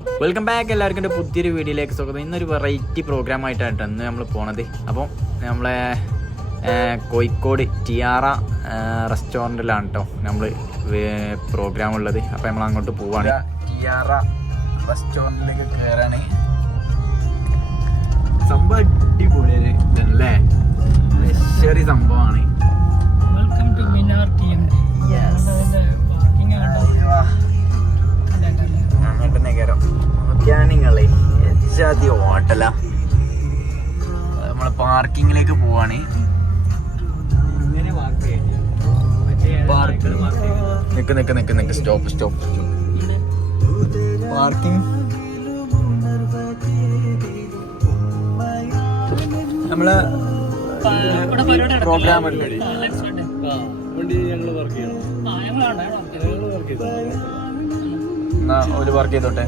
Welcome back എല്ലാവർക്കും എൻ്റെ പുതിയൊരു വീഡിയോയിലേക്ക് സ്വാഗതം. ഇന്നൊരു വെറൈറ്റി പ്രോഗ്രാം ആയിട്ടാണ് ഇന്ന് നമ്മൾ പോണത്. അപ്പോൾ നമ്മളെ കോഴിക്കോട് ടിയാറ റെസ്റ്റോറൻറ്റിലാണ് കേട്ടോ നമ്മൾ പ്രോഗ്രാം ഉള്ളത്. അപ്പോൾ നമ്മൾ അങ്ങോട്ട് പോവാണ്. ടിയാറ റെസ്റ്റോറൻറ്റിലേക്ക് കയറാണ്. സംഭവം അടിപൊളിയൊരു ഇതല്ലേ, ലക്ഷറി സംഭവമാണ്. അങ്ങോട്ട് നഗരം നോക്കിയാണിങ്ങളെ എച്ചാതി ഹോട്ടലാ. നമ്മള് പാർക്കിങ്ങിലേക്ക് പോവാണ്. നിക്ക് സ്റ്റോപ്പ് പാർക്കിംഗ്. നമ്മള് പ്രോഗ്രാം ഉണ്ട്. ഒരു വർക്ക് ചെയ്തോട്ടെ,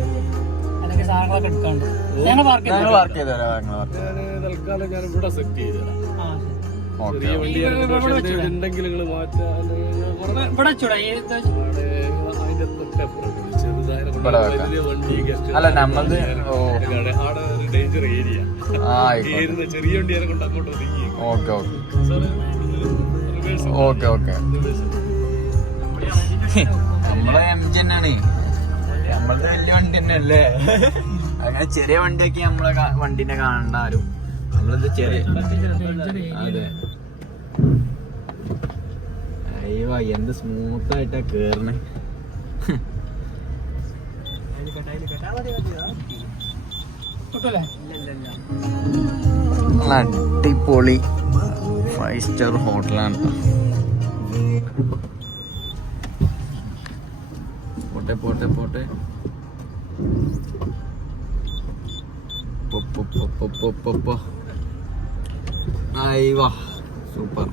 അല്ല നമ്മളത് ഓക്കെ നമ്മളെ MG തന്നെയാണ്. നമ്മളത് വലിയ വണ്ടി തന്നെ അല്ലേ. അങ്ങനെ ചെറിയ വണ്ടിയൊക്കെ നമ്മളെ വണ്ടിനെ കാണണ്ട ആരും. നമ്മളത് ചെറിയ അതെ. അയ്യോ എന്ത് സ്മൂത്ത് ആയിട്ടാ കേറണേ. അടിപൊളി 5 സ്റ്റാർ ഹോട്ടലാണ്. പോട്ടെ സൂപ്പർ.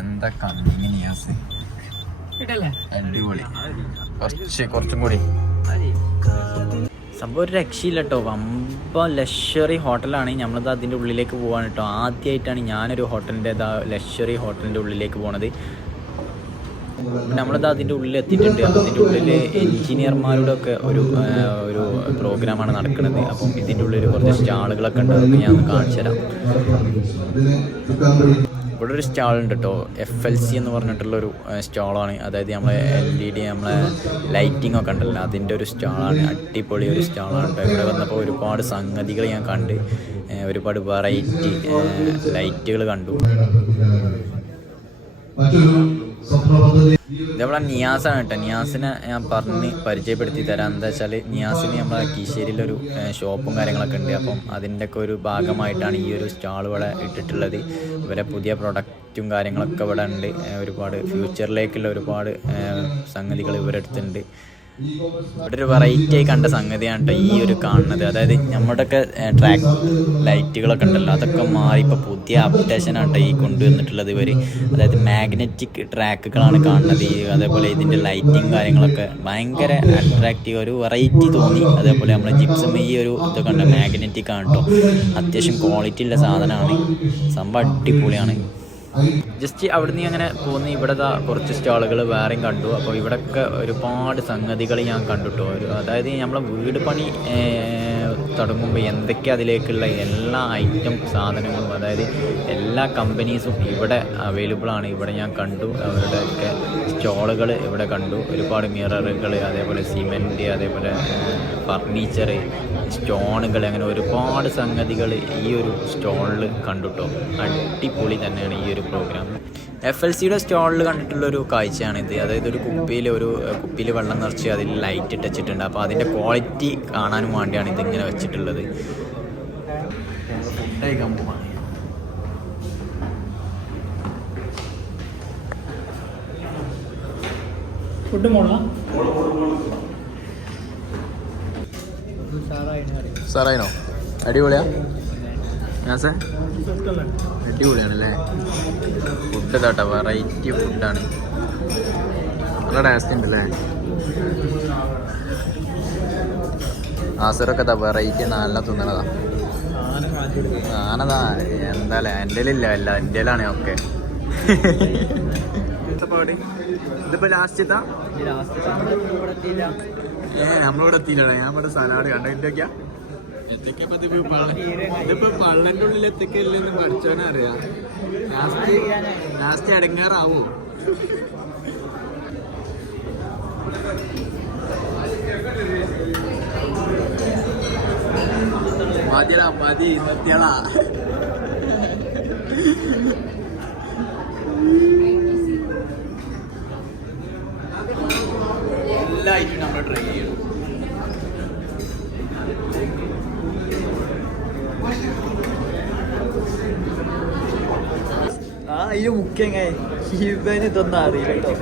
എന്താ കണ്ണിയാസ്, അടിപൊളി. കുറച്ചും കൂടി സംഭവം ഒരു രക്ഷയില്ല കേട്ടോ. വമ്പ ലക്ഷറി ഹോട്ടലാണ്. നമ്മളത് അതിൻ്റെ ഉള്ളിലേക്ക് പോവാണ് കേട്ടോ. ആദ്യമായിട്ടാണ് ഞാനൊരു ഹോട്ടലിൻ്റെ ലക്ഷറി ഹോട്ടലിൻ്റെ ഉള്ളിലേക്ക് പോണത്. നമ്മളത് അതിൻ്റെ ഉള്ളിൽ എത്തിയിട്ടുണ്ട്. അതിൻ്റെ ഉള്ളിൽ എൻജിനീയർമാരുടെ ഒക്കെ ഒരു പ്രോഗ്രാമാണ് നടക്കുന്നത്. അപ്പം ഇതിൻ്റെ ഉള്ളിൽ കുറച്ച് സ്റ്റാളുകളൊക്കെ ഉണ്ട്. അതൊക്കെ ഞാൻ ഒന്ന് കാണിച്ചു തരാം. ഇവിടെ ഒരു സ്റ്റാളുണ്ട് കേട്ടോ. FLC എന്ന് പറഞ്ഞിട്ടുള്ളൊരു സ്റ്റാളാണ്. അതായത് നമ്മളെ LED നമ്മളെ ലൈറ്റിംഗ് ഒക്കെ ഉണ്ടല്ലോ, അതിൻ്റെ ഒരു സ്റ്റാളാണ്. അടിപൊളി ഒരു സ്റ്റാളാണ് കേട്ടോ. ഇവിടെ വന്നപ്പോൾ ഒരുപാട് സംഗതികൾ ഞാൻ കണ്ട്, ഒരുപാട് വെറൈറ്റി ലൈറ്റുകൾ കണ്ടു. ഇതവിടെ നിയാസാണ് കേട്ടോ. നിയാസിനെ ഞാൻ പറഞ്ഞ് പരിചയപ്പെടുത്തി തരാം. എന്താ വെച്ചാൽ നിയാസിന് നമ്മളെ കീശ്ശേരിയിലൊരു ഷോപ്പും കാര്യങ്ങളൊക്കെ ഉണ്ട്. അപ്പം അതിൻ്റെയൊക്കെ ഒരു ഭാഗമായിട്ടാണ് ഈ ഒരു സ്റ്റാൾ ഇവിടെ ഇട്ടിട്ടുള്ളത്. ഇവരെ പുതിയ പ്രൊഡക്റ്റും കാര്യങ്ങളൊക്കെ ഇവിടെ ഉണ്ട്. ഒരുപാട് ഫ്യൂച്ചറിലേക്കുള്ള ഒരുപാട് സംഗതികൾ ഇവരെടുത്തുണ്ട്. ഇവിടെ ഒരു വെറൈറ്റി ആയി കണ്ട സംഗതിയാണ് കേട്ടോ ഈ ഒരു കാണുന്നത്. അതായത് നമ്മുടെയൊക്കെ ട്രാക്ക് ലൈറ്റുകളൊക്കെ ഉണ്ടല്ലോ, അതൊക്കെ മാറി ഇപ്പോൾ പുതിയ അപ്ഡേഷനാണ് കേട്ടോ ഈ കൊണ്ടുവന്നിട്ടുള്ളത് ഇവർ. അതായത് മാഗ്നറ്റിക് ട്രാക്കുകളാണ് കാണുന്നത്. അതേപോലെ ഇതിൻ്റെ ലൈറ്റിങ് കാര്യങ്ങളൊക്കെ ഭയങ്കര അട്രാക്റ്റീവ്, ഒരു വെറൈറ്റി തോന്നി. അതേപോലെ നമ്മുടെ ജിപ്സം ഈ ഒരു ഇതൊക്കെ ഉണ്ട്, മാഗ്നറ്റിക് ആണ് കേട്ടോ. അത്യാവശ്യം ക്വാളിറ്റി ഉള്ള സാധനമാണ്. സംഭവം അടിപൊളിയാണ്. ജസ്റ്റ് അവിടുന്ന് അങ്ങനെ പോകുന്ന ഇവിടെ കുറച്ച് സ്റ്റാളുകൾ വേറെയും കണ്ടു. അപ്പോൾ ഇവിടെയൊക്കെ ഒരുപാട് സംഗതികൾ ഞാൻ കണ്ടുട്ടോ. അതായത് നമ്മളെ വീട് പണി തുടങ്ങുമ്പോൾ എന്തൊക്കെ അതിലേക്കുള്ള എല്ലാ ഐറ്റം സാധനങ്ങളും, അതായത് എല്ലാ കമ്പനീസും ഇവിടെ അവൈലബിൾ ആണ്. ഇവിടെ ഞാൻ കണ്ടു അവരുടെയൊക്കെ സ്റ്റാളുകൾ ഇവിടെ കണ്ടു. ഒരുപാട് മിററുകൾ, അതേപോലെ സിമെൻറ്റ്, അതേപോലെ ഫർണിച്ചർ, സ്റ്റോണുകൾ, അങ്ങനെ ഒരുപാട് സംഗതികൾ ഈ ഒരു സ്റ്റോളിൽ കണ്ടുട്ടോ. അടിപൊളി തന്നെയാണ് ഈ ഒരു പ്രോഗ്രാം. FLCയുടെ സ്റ്റാളിൽ കണ്ടിട്ടുള്ളൊരു കാഴ്ചയാണിത്. അതായത് ഒരു കുപ്പിയിൽ വെള്ളം നിറച്ച് അതിൽ ലൈറ്റ് ഇട്ടിട്ടുണ്ട്. അപ്പോൾ അതിൻ്റെ ക്വാളിറ്റി കാണാനും വേണ്ടിയാണ് ഇതിങ്ങനെ വെച്ചിട്ടുള്ളത്. ഫുഡ് സാറായിനോ? അടിപൊളിയാ അടിപൊളിയാണല്ലേ ഫുഡ്. കേട്ടോ വെറൈറ്റി ഫുഡാണ്, നല്ല ടേസ്റ്റ് ഉണ്ടല്ലേ. ആസറൊക്കെ വെറൈറ്റി നല്ല തിന്നണതാ. ഞാനതാ എന്താ എൻ്റെ ഇല്ല, എൻ്റെ ഒക്കെ. ഇതിപ്പോ ലാസ്റ്റത്താ നമ്മളിവിടെ എത്തിയില്ലടാ. ഞാൻ ഇവിടെ സലാഡ് കണ്ട എന്തൊക്കെയാ ഇതിപ്പോ പള്ളന്റെ ഉള്ളിൽ എത്തിക്കല്ലെന്ന് പഠിച്ചവനെ അറിയാം. ലാസ്റ്റ് അടങ്ങാറാവോ? മതിയടാ മതി സത്യളാ. എല്ലാ ഐറ്റം നമ്മൾ ട്രൈ ചെയ്യണം. അയ്യോ മുഖ്യങ്ങ ഇവന് ഇതൊന്നും അറിയില്ല കേട്ടോ.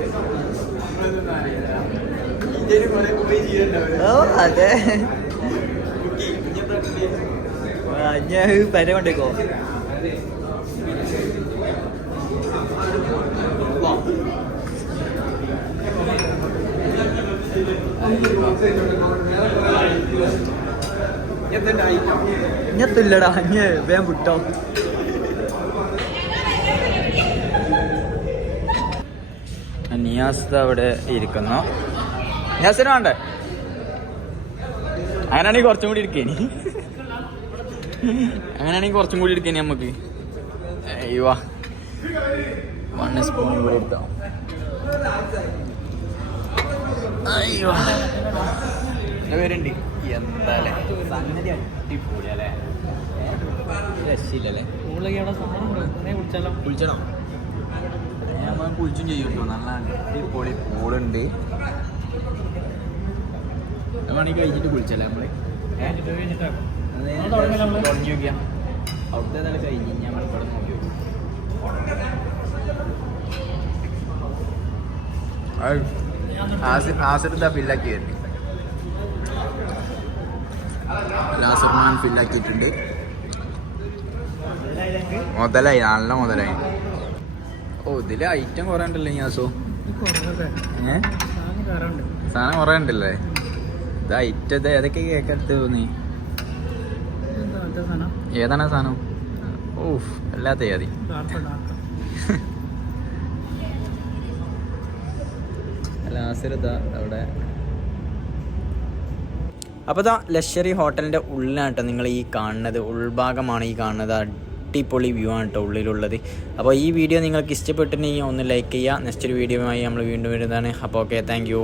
ഓ അതെ ഞാൻ പര കൊണ്ടേക്കോ. ഇങ്ങത്തില്ലടാ അഞ്ഞ് വേഗം വിട്ടോ. നിയാസ് അവിടെ ഇരിക്കുന്നു. നിയാസിന് വേണ്ടേ? അങ്ങനെയാണെങ്കിൽ കുറച്ചും കൂടി ഇരിക്കേനി. അങ്ങനെയാണെങ്കിൽ കുറച്ചും കൂടി ഇരിക്കേനി നമുക്ക്. അയ്യോ 1 സ്പൂൺ കൂടി എടുത്തോ. അയ്യോ പേരുണ്ട്. എന്താല്ലേ സംഗതി അടിപൊളിയല്ലേ, രക്ഷയില്ലല്ലേ. കുളിച്ചണം. നമ്മൾ കുളിച്ചും ചെയ്യും കേട്ടോ. നല്ല അടിപൊളി പൂളുണ്ട്. വേണമെങ്കിൽ കഴിഞ്ഞിട്ട് കുളിച്ചല്ലേ നമ്മള് തുടങ്ങി നോക്കിയാ. അവിടുത്തെ നല്ല കഴിഞ്ഞ് നമ്മൾ ഇവിടെ നോക്കി ആസിർദ ഫില്ലാക്കി വരുന്നുണ്ട്. ലാസർമാൻ ഫില്ലാക്കിയിട്ടുണ്ട്. മുതലായി, നല്ല മുതലായി. ഓ ഇതില് ഐറ്റം കുറെ ഉണ്ടല്ലോ ഞാസോ. സാധനം കുറെ ഉണ്ടല്ലേ. ഇത് ഐറ്റം ഏതൊക്കെ കേക്കെടുത്ത് തോന്നി. ഏതാണ് സാധനം? ഓഫ് എല്ലാത്ത ഏതി. അവിടെ അപ്പോൾ ഇതാ ലക്ഷറി ഹോട്ടലിൻ്റെ ഉള്ളിലാണ് കേട്ടോ നിങ്ങൾ ഈ കാണുന്നത്. ഉൾഭാഗമാണ് ഈ കാണുന്നത്. അടിപൊളി വ്യൂ ആണ് കേട്ടോ ഉള്ളിലുള്ളത്. അപ്പോൾ ഈ വീഡിയോ നിങ്ങൾക്ക് ഇഷ്ടപ്പെട്ടിട്ടുണ്ടെങ്കിൽ ഒന്ന് ലൈക്ക് ചെയ്യുക. നെക്സ്റ്റ് ഒരു വീഡിയോയുമായി നമ്മൾ വീണ്ടും വരുന്നതാണ്. അപ്പോൾ ഓക്കെ, താങ്ക് യു.